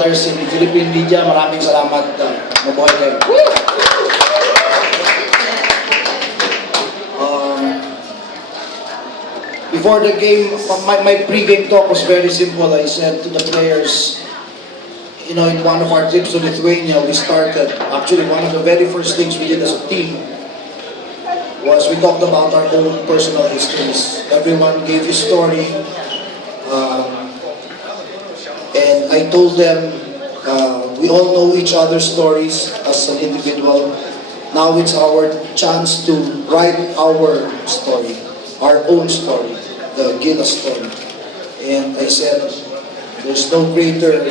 brothers in Philippine media, maraming salamat. Mabuhay kayo. Before the game, my pre-game talk was very simple. I said to the players, you know, in one of our trips to Lithuania, we started, actually one of the very first things we did as a team was we talked about our own personal histories. Everyone gave his story, and I told them, we all know each other's stories as an individual. Now it's our chance to write our story, our own story, the Gilas story. And I said, there's no greater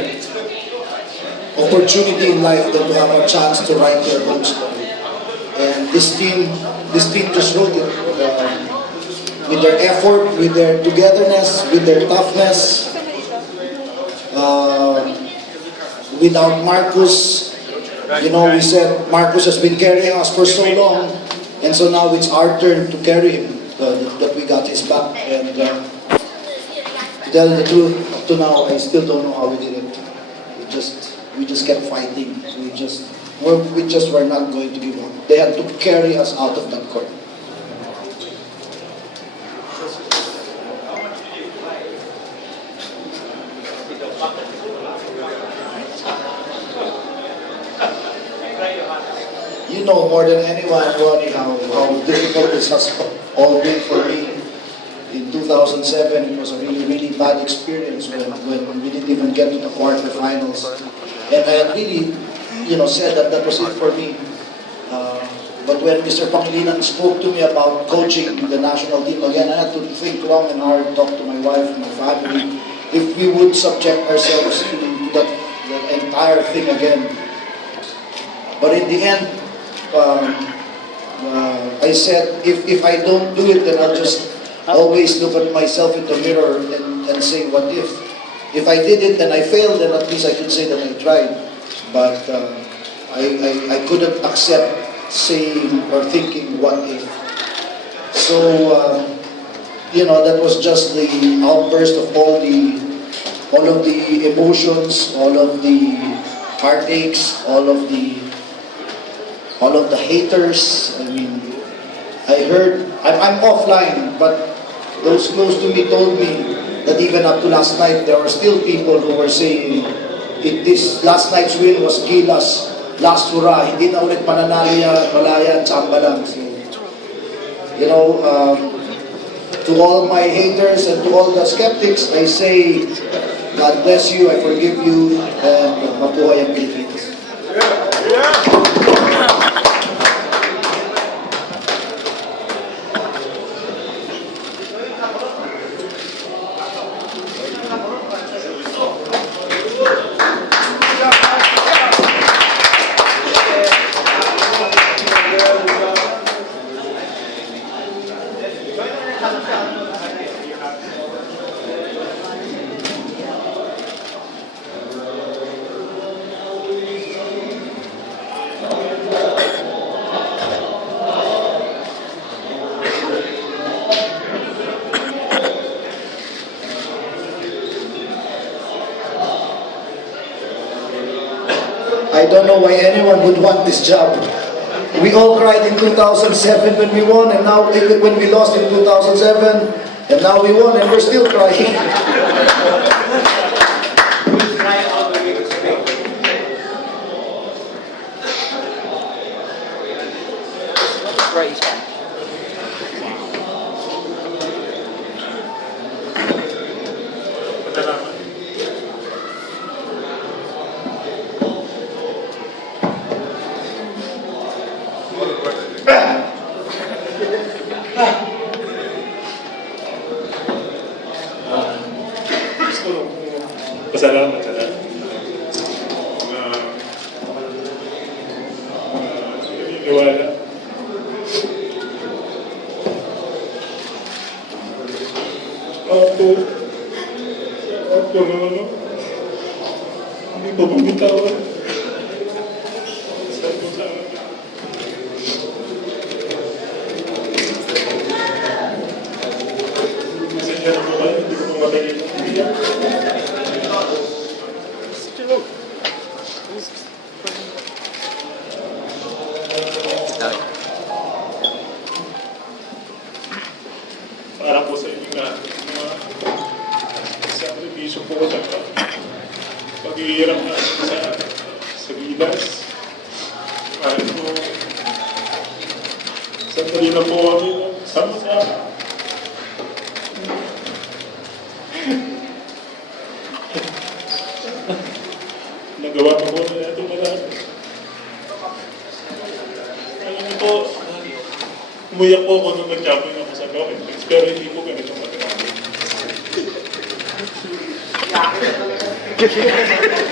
opportunity in life than to have a chance to write their own story. And this team just wrote it with their effort, with their togetherness, with their toughness. Without Marcus, you know, we said Marcus has been carrying us for so long, and so now it's our turn to carry him. That we got his back, and to tell the truth, up to now, I still don't know how we did it. We just kept fighting. We just were not going to give up. They had to carry us out of that court. You know more than anyone, Ronnie, how difficult this has all been for me. In 2007, it was a really, really bad experience when we didn't even get to the quarterfinals. And I had really, you know, said that was it for me. But when Mr. Pangilinan spoke to me about coaching the national team again, I had to think long and hard, talk to my wife and my family, if we would subject ourselves to that entire thing again. But in the end, I said, if I don't do it, then I'll just always look at myself in the mirror and say, what if? If I did it and I failed, then at least I could say that I tried. But I couldn't accept saying or thinking, what if? So, you know, that was just the outburst of all of the emotions, all of the heartaches, all of the haters. I mean, I heard, I'm offline, but those close to me told me that even up to last night, there were still people who were saying, this last night's win was Gilas, last hurrah, hindi na ulit mananalo Malaya, Chamba lang. So, you know, to all my haters and to all the skeptics, I say, God bless you, I forgive you, and mabuhay ang Pilipinas. I don't know why anyone would want this job. We all cried in 2007 when we won, and now when we lost in 2007, and now we won, and we're still crying. Pasalamat sa lahat. Naniniwala. Ako na hindi pa bumitawan. Pasensya na po ba? Hindi ko matagin. Para po sa inyo na sakripisyo po sa paghihirap na sa Gilas. Kahit po sandali na po kami sama-sama. Nagawa na po na ito marami. Alam niyo po, umuyak po ako nung nag-champion ako sa Olympics, pero hindi po ganito marami. Okay na din.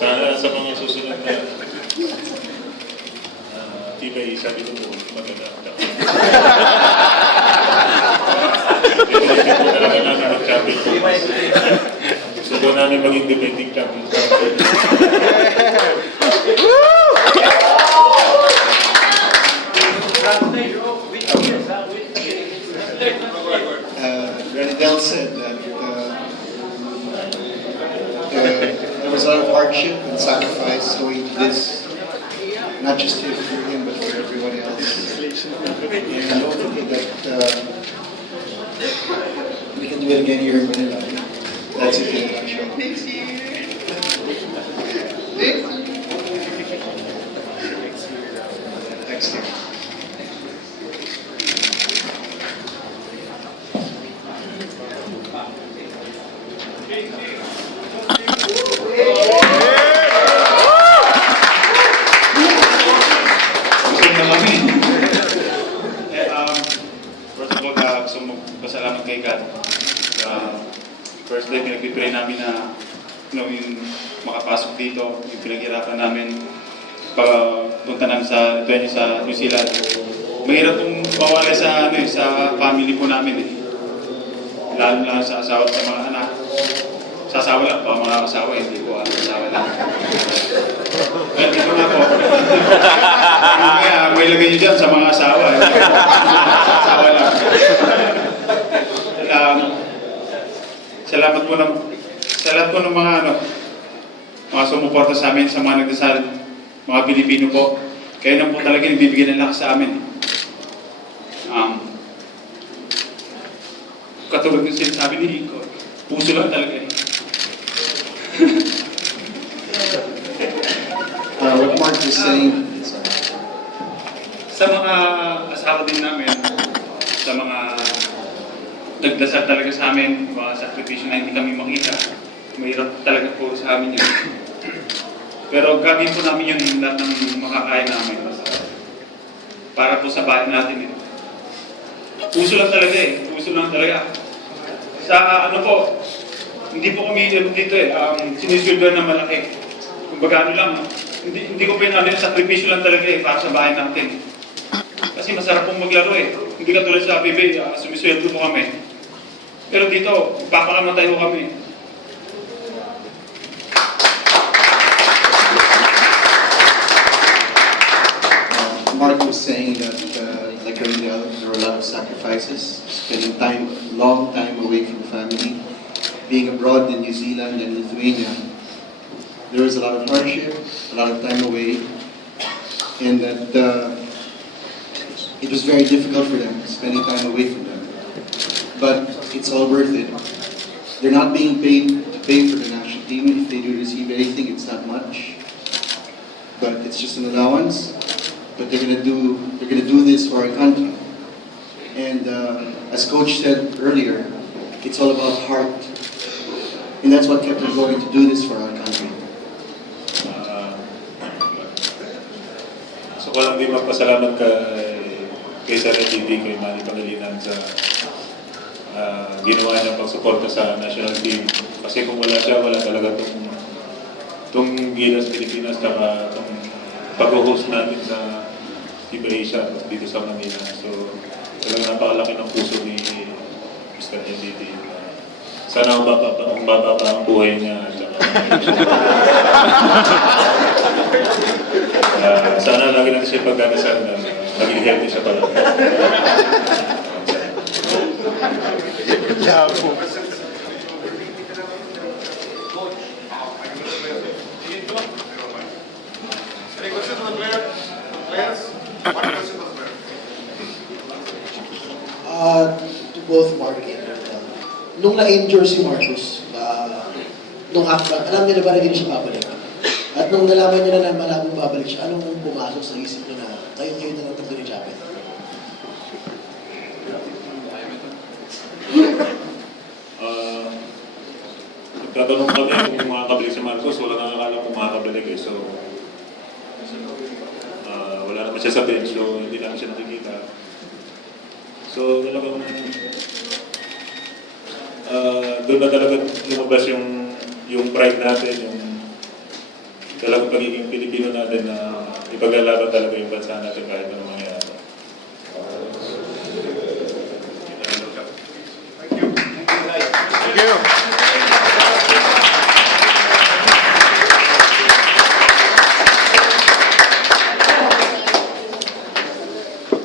Sana sa mga susunod na tibay, sabi ko po, maganda. Hindi po talaga namin mag-champion. Gusto po namin maging defending champion. Renadel said that there was a lot of hardship and sacrifice going to this, not just for him, but for everyone else. And hopefully that we can do it again here in Manila. That's it in a nutshell. Next year. First of all, gusto magpasalamat kay God. First day, pinag-pray namin na yung makapasok dito, yung pinaghirapan namin pagpunta namin sa Lithuania, sa New Zealand. Mahirap pong mawala sa, sa family po namin eh. Lalo lang sa asawa at sa mga anak. Sa asawa lang po, mga asawa, hindi po asawa lang. Well, dito nga po. Kaya may lagay nyo dyan sa mga asawa. Sa asawa lang. Salamat po sa lahat po ng mga sumuporta sa amin, sa mga nagdasal, mga Pilipino po. Kayo na po talaga nagbibigyan ng lakas sa amin. Katulad ng sinasabi ni Rico, puso lang talaga eh. What Mark is saying, Sa mga asawa din namin, sa mga nagdasal talaga sa amin, mga sakripisyo na hindi kami makita, mahirap talaga po sa amin yun. Pero gagawin po namin yun lahat ng makakaya namin. Para po sa bahay natin eh. Puso lang talaga eh. Puso lang talaga. Sa ano po, hindi po kami dito eh, sinisweldoan na malaki. Kumbaga ano lang, hindi ko pinali, sakripisyo lang talaga eh, para sa bahay natin. Kasi masarap pong maglaro eh. Hindi katulad sa PBA, sumisweldo po kami. Pero dito, papakamatay ko kami. Mark was saying that, like Rendell, there were a lot of sacrifices, spending long time away from family, being abroad in New Zealand and Lithuania. There was a lot of hardship, a lot of time away, and that it was very difficult for them, spending time away from them. But it's all worth it. They're not being paid to pay for the national team. If they do receive anything, it's not much. But it's just an allowance. But they're gonna do this for our country. And as Coach said earlier, it's all about heart. And that's what kept them going to do this for our country. So ko lang din magpasalamat kay Sir Edidi, kay Manny Pangilinan sa ginawa niya pagsuporta sa national team. Kasi kung wala siya, wala talaga itong Gilas Pilipinas, saka itong pag-host natin sa Iba Asia dito sa Manila. So talagang napakalaki ng puso ni Mr. Edidi. Sana ang baba pa ang buhay niya, at saka Sana lagi natin siya pagdadasal na maging healthy siya pala. Any question for the players? One question for the player. To both Mark and nung na-injure si Marcus, nung half-back, alam niya na ba na hindi siya babalik? At nung nalaman niya na malabong babalik siya, anong pumasok sa isip niya na kayo na lang tatlo ni Japet? Nagtatanong kami kung makakabalik si Marcos, wala nang akala kung makakabalik eh. So, wala naman siya sa bench, so hindi namin siya nakikita. So, talagang doon na talaga lumabas yung pride natin, yung talagang pagiging Pilipino natin na ipaglalaban talaga yung bansa natin kahit anong mangyayari. Thank you.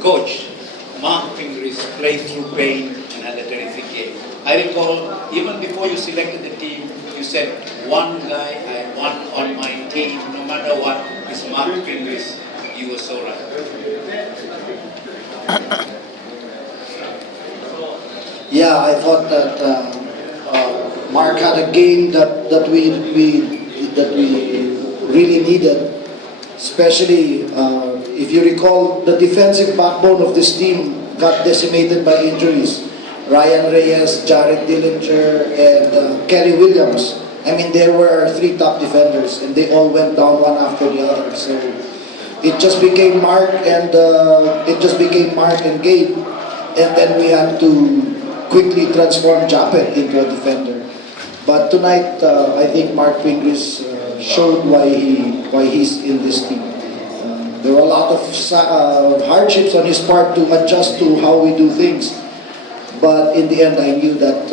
Coach, Mark Fingris played through pain and had a terrific game. I recall, even before you selected the team, you said, one guy I want on my team, no matter what, is Mark Fingris. You were so right. Yeah, I thought that Mark had a game that we really needed, especially if you recall the defensive backbone of this team got decimated by injuries. Ryan Reyes, Jared Dillinger, and Kelly Williams. I mean, there were three top defenders, and they all went down one after the other. So it just became Mark and Gabe, and then we had to quickly transform Japet into a defender. But tonight, I think Mark Fingris showed why he's in this team. There were a lot of hardships on his part to adjust to how we do things. But in the end, I knew that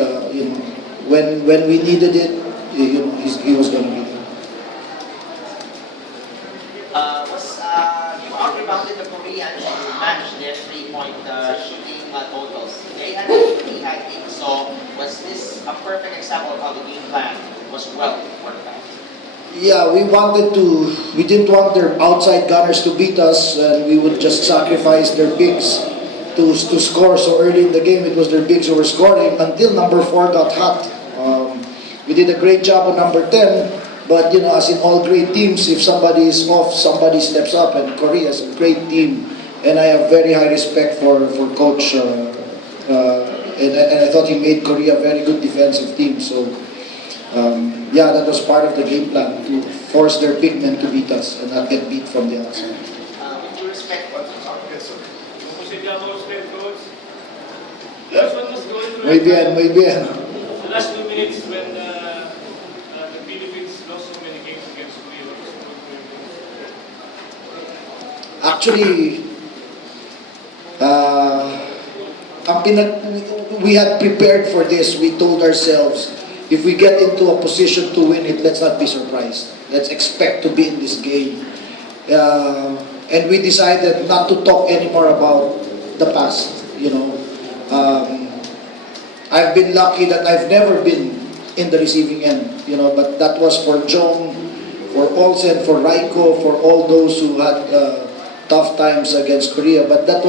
when we needed it, he was going to be there. You out-rebounded the Koreans to match their three-point shooting totals. They had 8, we had 8. So was this a perfect example of how the game plan was well worked out? Yeah, we didn't want their outside gunners to beat us, and we would just sacrifice their bigs to score. So early in the game, it was their bigs who were scoring until number 4 got hot. We did a great job on number 10, but as in all great teams, if somebody is off, somebody steps up, and Korea is a great team, and I have very high respect for Coach, and I thought he made Korea a very good defensive team. So. Yeah, that was part of the game plan, to force their big men to beat us and not get beat from the outside. With due respect, Muy bien, muy bien. The last 2 minutes when the Philippines lost so many games against Korea, what was Actually, we had prepared for this. We told ourselves, if we get into a position to win it, let's not be surprised. Let's expect to be in this game. And we decided not to talk anymore about the past. I've been lucky that I've never been in the receiving end. But that was for Jong, for Olsen, for Raiko, for all those who had tough times against Korea. But that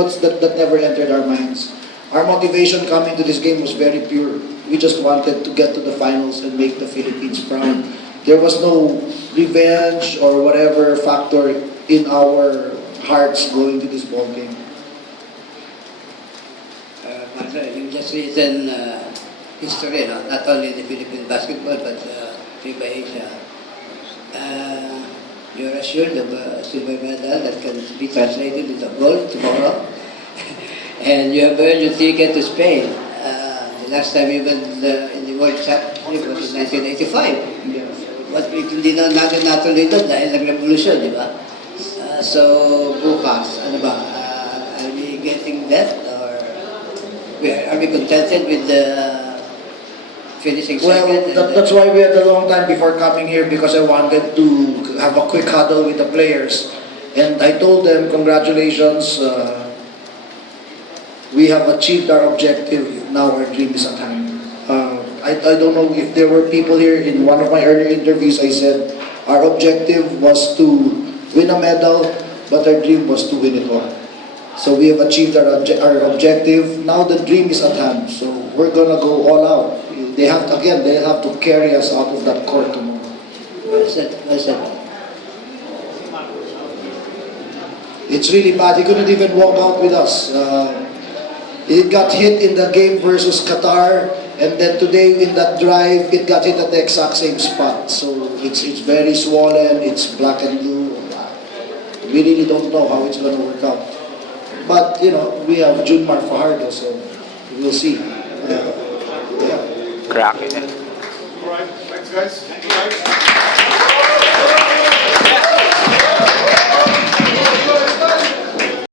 never entered our minds. Our motivation coming to this game was very pure. We just wanted to get to the finals and make the Philippines proud. There was no revenge or whatever factor in our hearts going to this ball game. Marcel, you just written history, no? Not only in the Philippine basketball, but FIBA Asia. You're assured of a silver medal that can be translated into gold tomorrow. And you have earned your ticket to Spain. The last time you went in the World Championship was in 1985. But hindi na natin natuloy doon dahil nag-revolution, di ba? So, bukas, ano ba? Are we getting that? Or are we contented with the finishing Well, second. that's why we had a long time before coming here, because I wanted to have a quick huddle with the players. And I told them, congratulations, we have achieved our objective, now our dream is at hand. I don't know if there were people here. In one of my earlier interviews, I said our objective was to win a medal, but our dream was to win it all. So we have achieved our objective. Now the dream is at hand. So we're gonna go all out. They have to carry us out of that court tomorrow. Well said, well said. It's really bad. He couldn't even walk out with us. It got hit in the game versus Qatar, and then today in that drive, it got hit at the exact same spot. So it's very swollen. It's black and blue. We really don't know how it's going to work out. But you know, we have Junmar Fajardo, so we'll see. Yeah. All right, thanks guys. Thank you guys.